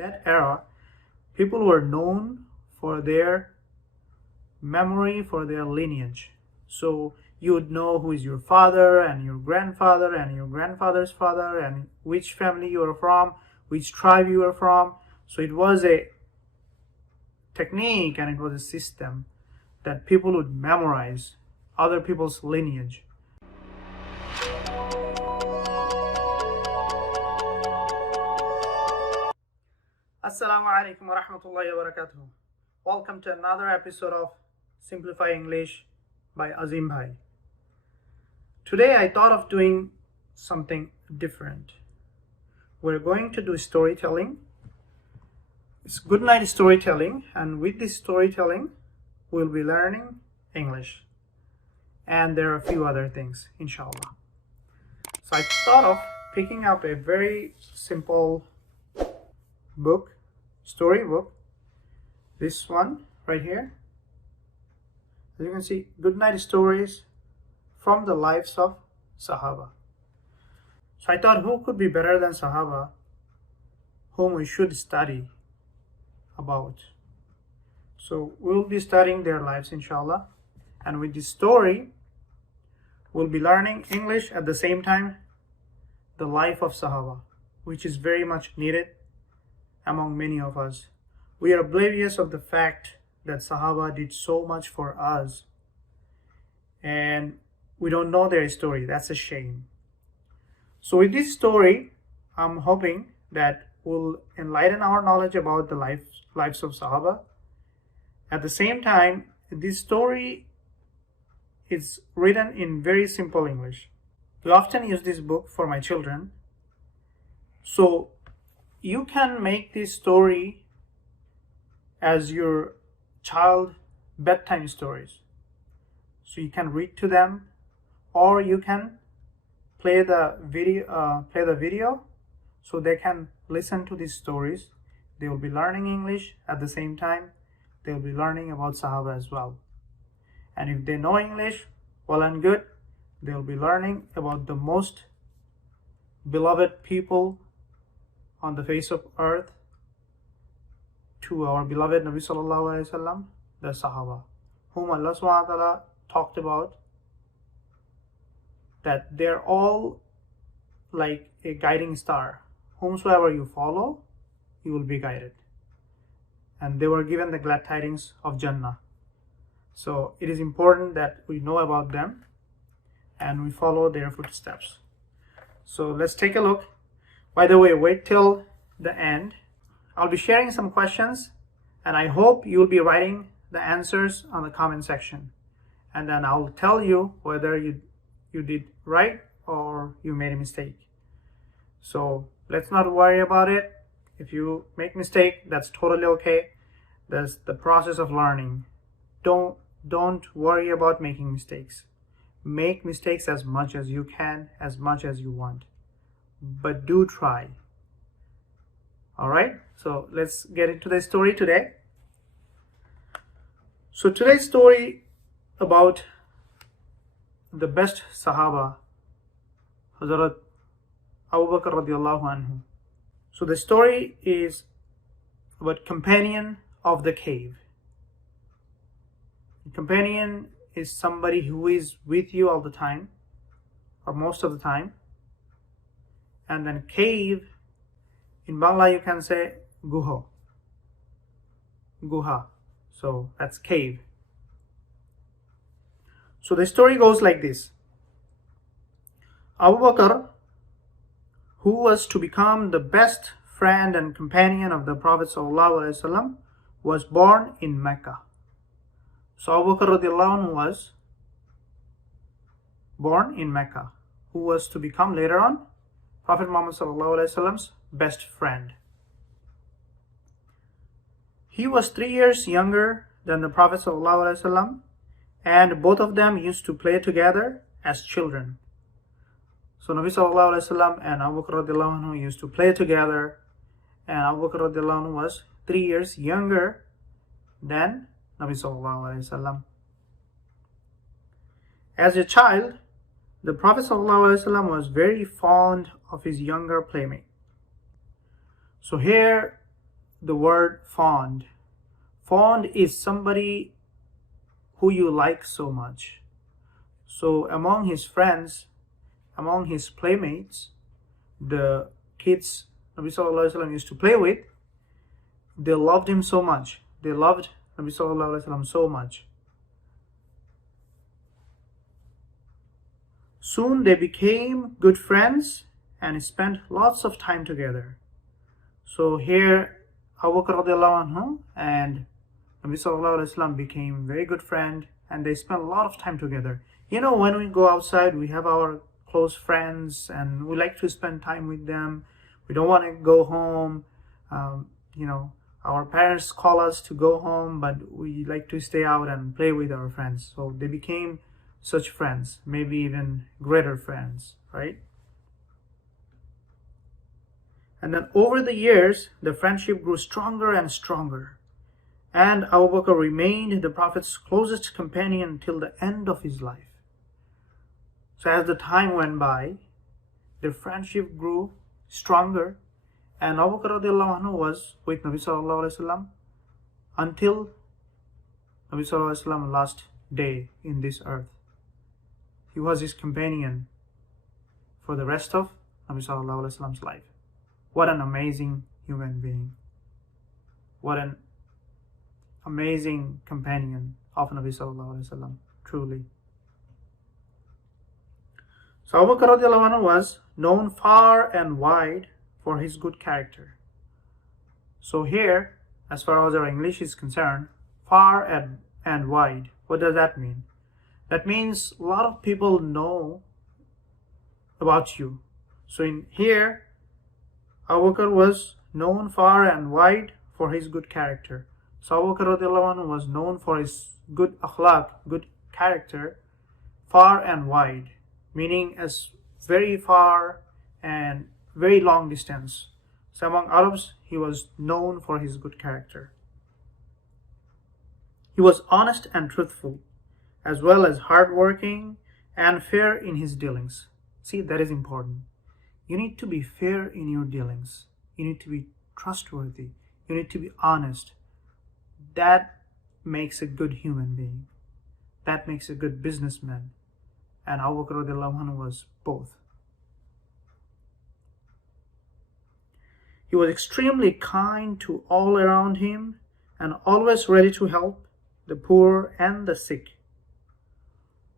That era, people were known for their memory, for their lineage. So you would know who is your father and your grandfather and your grandfather's father and which family you are from, which tribe you are from. So it was a technique and it was a system that people would memorize other people's lineage. Assalamu alaikum wa rahmatullahi wa barakatuh. Welcome to another episode of Simplify English by Azim Bhai. Today I thought of doing something different. We're going to do storytelling. It's good night storytelling, and with this storytelling we'll be learning English. And there are a few other things, inshallah. So I thought of picking up a very simple book, storybook. This one right here. As you can see, good night stories from the lives of Sahaba. So I thought, who could be better than Sahaba, whom we should study about? So we'll be studying their lives, inshallah. And with this story, we'll be learning English at the same time, the life of Sahaba, which is very much needed among many of us. We are oblivious of the fact that Sahaba did so much for us and we don't know their story. That's a shame. So with this story, I'm hoping that will enlighten our knowledge about the lives of Sahaba. At the same time, this story is written in very simple English. We often use this book for my children. So you can make this story as your child bedtime stories. So you can read to them, or you can play the video so they can listen to these stories. They will be learning English at the same time. They will be learning about Sahaba as well. And if they know English, well and good, they will be learning about the most beloved people on the face of earth to our beloved Nabi Sallallahu Alaihi Wasallam, the Sahaba, whom Allah Subhanahu wa Ta'ala talked about, that they're all like a guiding star. Whomsoever you follow, you will be guided. And they were given the glad tidings of Jannah. So it is important that we know about them and we follow their footsteps. So let's take a look. By the way, wait till the end. I'll be sharing some questions and I hope you'll be writing the answers on the comment section. And then I'll tell you whether you did right or you made a mistake. So let's not worry about it. If you make mistake, that's totally okay. That's the process of learning. Don't worry about making mistakes. Make mistakes as much as you can, as much as you want. But do try. Alright, so let's get into the story today. So today's story about the best Sahaba, Hazrat Abu Bakr radiallahu anhu. So the story is about companion of the cave. A companion is somebody who is with you all the time, or most of the time. And then cave, in Bangla you can say guha. So that's cave. So the story goes like this. Abu Bakr, who was to become the best friend and companion of the Prophet ﷺ, was born in Mecca. So Abu Bakr radiallahu anhu was born in Mecca, who was to become later on Prophet Muhammad ﷺ's best friend. He was 3 years younger than the Prophet ﷺ, and both of them used to play together as children. So Nabi ﷺ and Abu Bakr radiallahu anhu used to play together, and Abu Bakr radiallahu anhu was 3 years younger than Nabi ﷺ. As a child, the Prophet ﷺ was very fond of his younger playmate. So here the word fond. Fond is somebody who you like so much. So among his friends, among his playmates, the kids Nabi Sallallahu Alaihi Wasallam used to play with, they loved him so much. They loved Nabi Sallallahu Alaihi Wasallam so much. Soon they became good friends and spent lots of time together. So here Abu Bakr radiallahu anhu and Nabi Sallallahu Alaihi Wasallam became very good friend and they spent a lot of time together. You know, when we go outside, we have our close friends and we like to spend time with them. We don't want to go home. You know, our parents call us to go home, but we like to stay out and play with our friends. So they became such friends, maybe even greater friends, right? And then over the years, the friendship grew stronger and stronger. And Abu Bakr remained the Prophet's closest companion till the end of his life. So as the time went by, their friendship grew stronger, and Abu Bakr radiallahu anhu was with Nabi Sallallahu Alaihi Wasallam until Nabi Sallallahu Alaihi Wasallam's last day in this earth. He was his companion for the rest of Nabi Sallallahu Alaihi Wasallam's life. What an amazing human being. What an amazing companion of Nabi Sallallahu Alaihi Wasallam, truly. So Abu Bakr radiallahu anhu was known far and wide for his good character. So here, as far as our English is concerned, far and wide, what does that mean? That means a lot of people know about you. So in here, Abu Bakr was known far and wide for his good character. So Abu Bakr radiallahu anhu was known for his good akhlaq, good character, far and wide, meaning as very far and very long distance. So among Arabs, he was known for his good character. He was honest and truthful, as well as hardworking and fair in his dealings. See, that is important. You need to be fair in your dealings. You need to be trustworthy. You need to be honest. That makes a good human being. That makes a good businessman. And Abu Bakr radiallahu anhu was both. He was extremely kind to all around him and always ready to help the poor and the sick.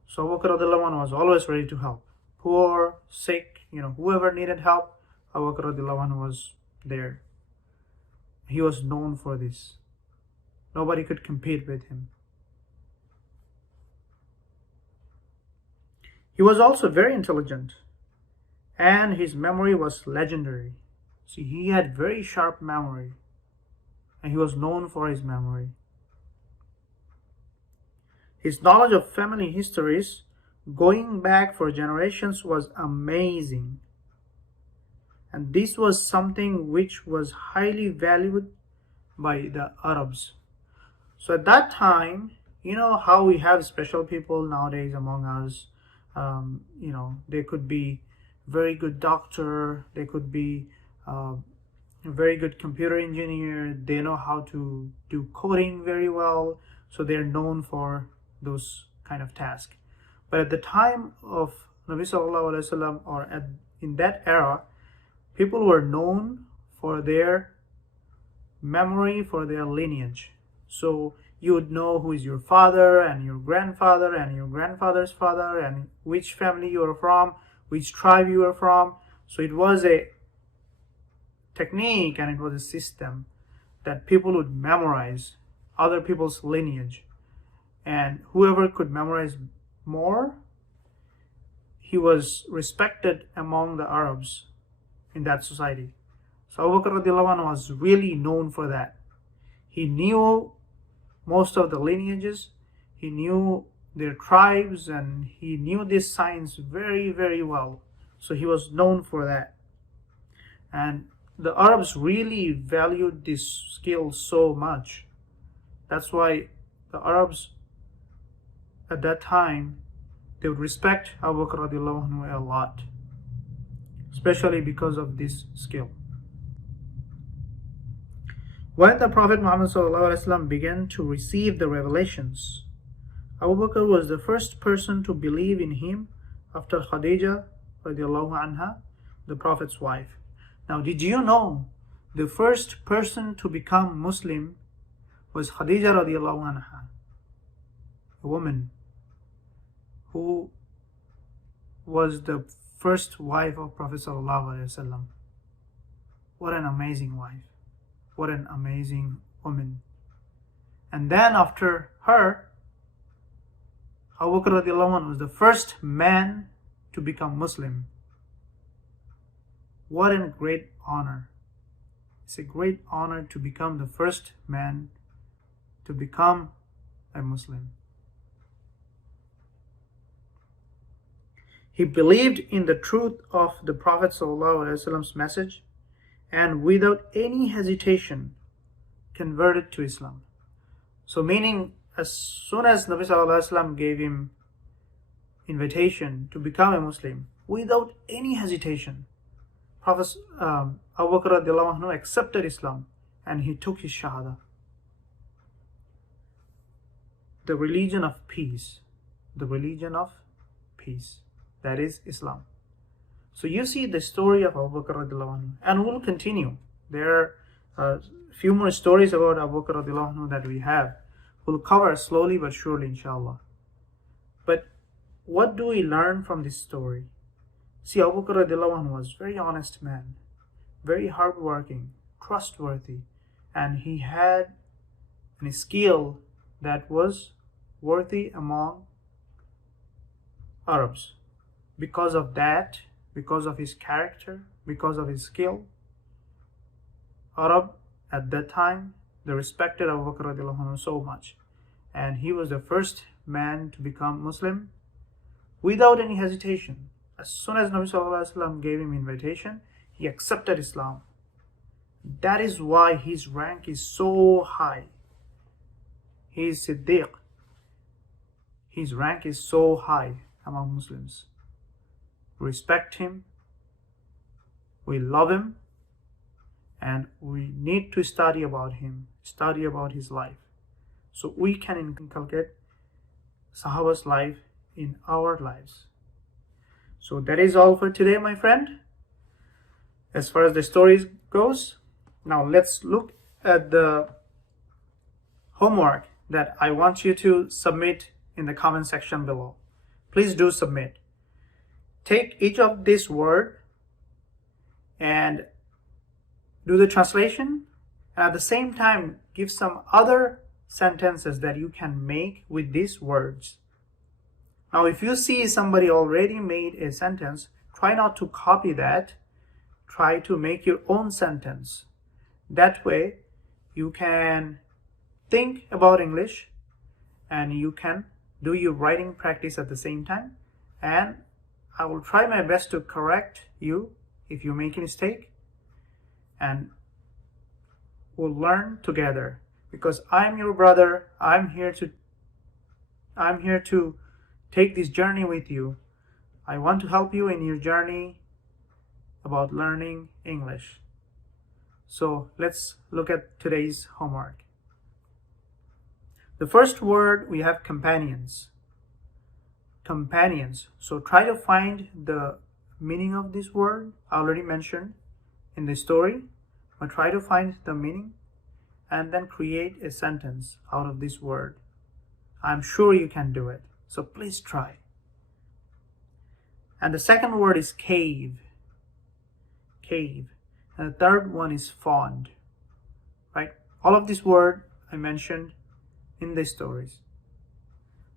So Abu Bakr radiallahu anhu was always ready to help. Poor, sick, whoever needed help, Abu Bakr radiallahu anhu was there. He was known for this. Nobody could compete with him. He was also very intelligent, and his memory was legendary. See, he had very sharp memory, and he was known for his memory. His knowledge of family histories going back for generations was amazing. And this was something which was highly valued by the Arabs. So at that time, you know how we have special people nowadays among us. They could be very good doctor, they could be a very good computer engineer, they know how to do coding very well, so they're known for those kind of tasks. But at the time of Nabi Sallallahu Alaihi Wasallam, or in that era, people were known for their memory, for their lineage. So you would know who is your father and your grandfather and your grandfather's father and which family you are from, which tribe you are from. So it was a technique and it was a system that people would memorize other people's lineage. And whoever could memorize more, he was respected among the Arabs in that society. So Abu Bakr radiallahu anhu was really known for that. He knew most of the lineages, he knew their tribes, and he knew this science very, very well. So he was known for that. And the Arabs really valued this skill so much. That's why the Arabs at that time, they would respect Abu Bakr radiallahu anhu a lot, especially because of this skill. When the Prophet Muhammad ﷺ began to receive the revelations, Abu Bakr was the first person to believe in him after Khadija radiallahu anha, the Prophet's wife. Now, did you know the first person to become Muslim was Khadija radiallahu anha, a woman who was the first wife of Prophet sallallahu alaihi wasallam. What an amazing wife. What an amazing woman. And then after her, Abu Bakr radiallahu anhu was the first man to become Muslim. What a great honor. It's a great honor to become the first man to become a Muslim. He believed in the truth of the Prophet ﷺ's message and without any hesitation converted to Islam. So meaning, as soon as Nabi ﷺ gave him invitation to become a Muslim, without any hesitation, Prophet Abu Bakr radiallahu anhu accepted Islam and he took his Shahada. The religion of peace. The religion of peace. That is Islam. So you see the story of Abu Bakr radiallahu anhu, and we'll continue. There are a few more stories about Abu Bakr radiallahu anhu that we have. We'll cover slowly but surely, inshallah. But what do we learn from this story? See, Abu Bakr radiallahu anhu was a very honest man, very hardworking, trustworthy, and he had a skill that was worthy among Arabs. Because of that, because of his character, because of his skill, Arab at that time, they respected Abu Bakr radiallahu anhu so much. And he was the first man to become Muslim without any hesitation. As soon as Nabi sallallahu alaihi wasallam gave him invitation, he accepted Islam. That is why his rank is so high. He is Siddiq. His rank is so high among Muslims. We respect him, we love him, and we need to study about him, study about his life, so we can inculcate Sahaba's life in our lives. So that is all for today, my friend, as far as the stories goes. Now let's look at the homework that I want you to submit in the comment section below. Please do submit. Take each of this word and do the translation, and at the same time give some other sentences that you can make with these words. Now if you see somebody already made a sentence, try not to copy that. Try to make your own sentence. That way you can think about English and you can do your writing practice at the same time, and I will try my best to correct you if you make a mistake, and we'll learn together, because I'm your brother. I'm here to take this journey with you. I want to help you in your journey about learning English. So let's look at today's homework. The first word, we have companions. Companions. So try to find the meaning of this word. I already mentioned in the story, but try to find the meaning and then create a sentence out of this word. I'm sure you can do it. So please try. And the second word is cave. Cave. And the third one is fond. Right? All of this word I mentioned in the stories.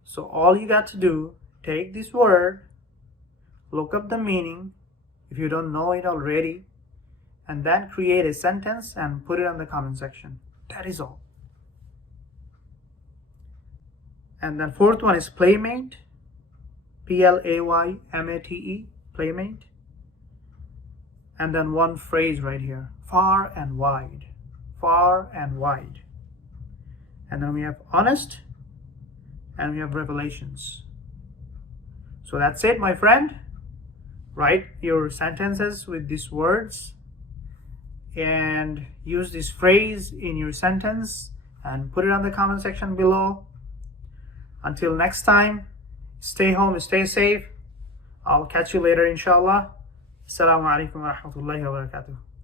So all you got to do, take this word, look up the meaning if you don't know it already, and then create a sentence and put it in the comment section. That is all. And then fourth one is playmate. Playmate, playmate. And then one phrase right here, far and wide. Far and wide. And then we have honest, and we have revelations. So that's it, my friend. Write your sentences with these words and use this phrase in your sentence and put it on the comment section below. Until next time, stay home, stay safe. I'll catch you later inshallah. Assalamu alaikum wa rahmatullahi wa barakatuh.